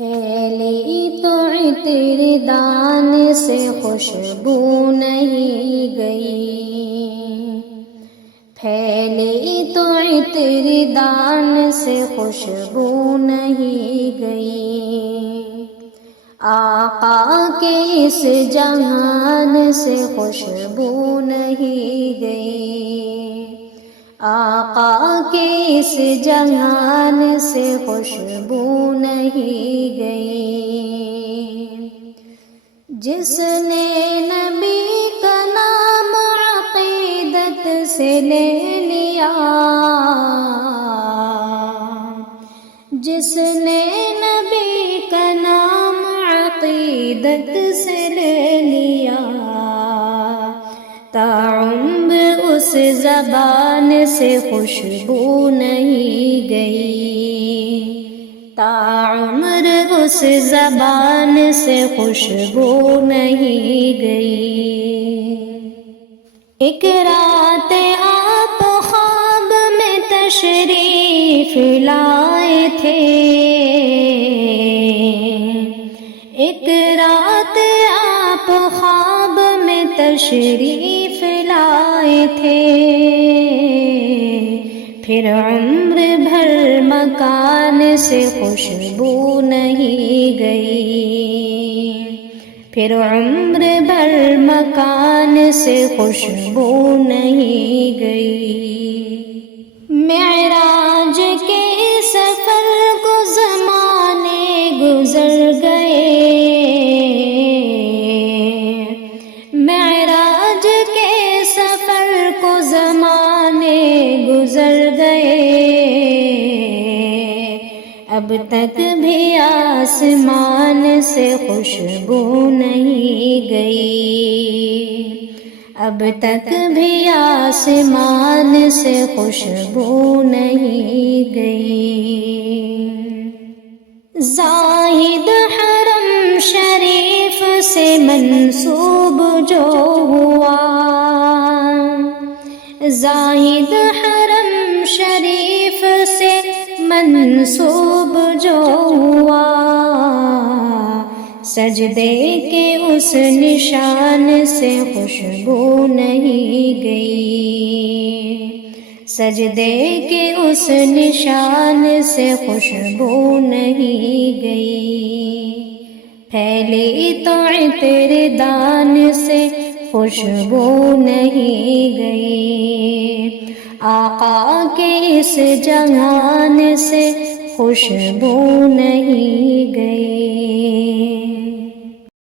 پھیلی تو عطر دان سے خوشبو نہیں گئی، پھیلی تو عطر دان سے خوشبو نہیں گئی، آقا کے اس جہان سے خوشبو نہیں گئی، آقا کے اس جہان سے خوشبو نہیں گئی۔ جس نے نبی کا نام عقیدت سے لے لیا، جس نے نبی کا نام عقیدت سے لے لیا، تا عمر اس زبان سے خوشبو نہیں گئی، تا عمر اس زبان سے خوشبو نہیں گئی۔ ایک رات آپ خواب میں تشریف لائے تھے، ایک رات آپ خواب میں تشریف لائے تھے، پھر عمر بھر مکان سے خوشبو نہیں گئی، پھر عمر بھر مکان سے خوشبو نہیں گئی۔ معراج کے سفر کو زمانے گزر گئے، معراج کے سفر کو زمانے گزر گئے، اب تک بھی آسمان سے خوشبو نہیں گئی، اب تک بھی آسمان سے خوشبو نہیں گئی۔ زاہد حرم شریف سے منسوب جو ہوا، زاہد حرم شریف سے منسوب جو ہوا، سجدے کے اس نشان سے خوشبو نہیں گئی، سجدے کے اس نشان سے خوشبو نہیں گئی۔ پھیلی تو عطر دان سے خوشبو نہیں گئی، آقا کے اس جہان سے خوشبو نہیں گئی۔